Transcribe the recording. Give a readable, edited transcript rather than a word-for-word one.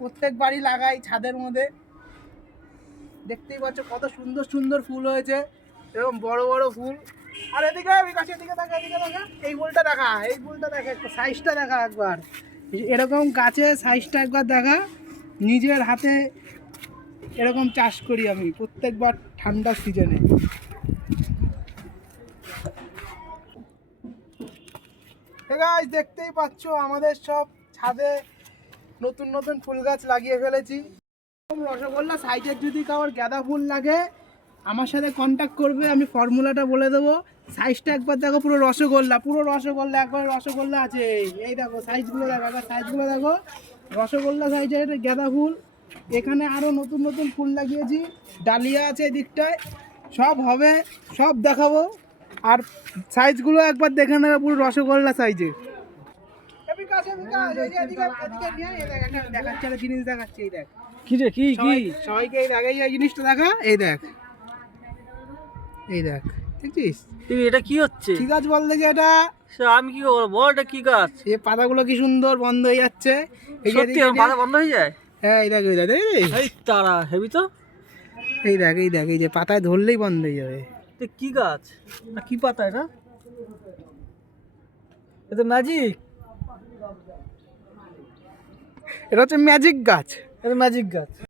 প্রত্যেক বাড়ি লাগাই ছাদের মধ্যে। দেখতেই পাচ্ছ কত সুন্দর সুন্দর ফুল হয়েছে, এরকম বড় বড় ফুল। আর এদিকে এদিকে দেখা, এই ফুলটা দেখা, এই ফুলটা দেখা, একটু সাইজটা দেখা একবার। এরকম গাছে সাইজটা একবার দেখা। নিজের হাতে এরকম চাষ করি আমি প্রত্যেকবার ঠান্ডার সিজনে। দেখতেই পাচ্ছ আমাদের সব ছাদে নতুন নতুন ফুল গাছ লাগিয়ে ফেলেছি। রসগোল্লা সাইজের যদি কারোর গাঁদা ফুল লাগে আমার সাথে কন্ট্যাক্ট করবে, আমি ফর্মুলাটা বলে দেবো। সাইজটা একবার দেখো, পুরো রসগোল্লা, একবার রসগোল্লা আছে। এই দেখো সাইজগুলো দেখো, একবার সাইজগুলো দেখো, রসগোল্লা সাইজের গাঁদা ফুল। এখানে আরও নতুন নতুন ফুল লাগিয়েছি, ডালিয়া আছে এদিকটায়, সব হবে, সব দেখাবো। আর সাইজগুলো একবার দেখে নেবে, পুরো রসগোল্লা সাইজের। জিনিস দেখাচ্ছে, এই দেখ কি রে, কি কি সবাইকে এই দেখ, এই জিনিসটা দেখা, এই দেখ, এই দেখ, দেখছিস এটা কি হচ্ছে? কি গাছ বল দেখি এটা? আমি কি করবো বল, এটা কি গাছ? এই পাতাগুলো কি সুন্দর বন্ধ হয়ে যাচ্ছে। এই সত্যি পাতা বন্ধ হয়ে যায়? হ্যাঁ এই দেখ, এই দেখ, এই তারা হেবি তো। এই দেখ, এই দেখ, এই যে পাতায় ধরলেই বন্ধ হয়ে যাবে। কি গাছ না কি পাতা এটা? এটা ম্যাজিক, এটা হচ্ছে ম্যাজিক গাছ। এটা ম্যাজিক গাছ।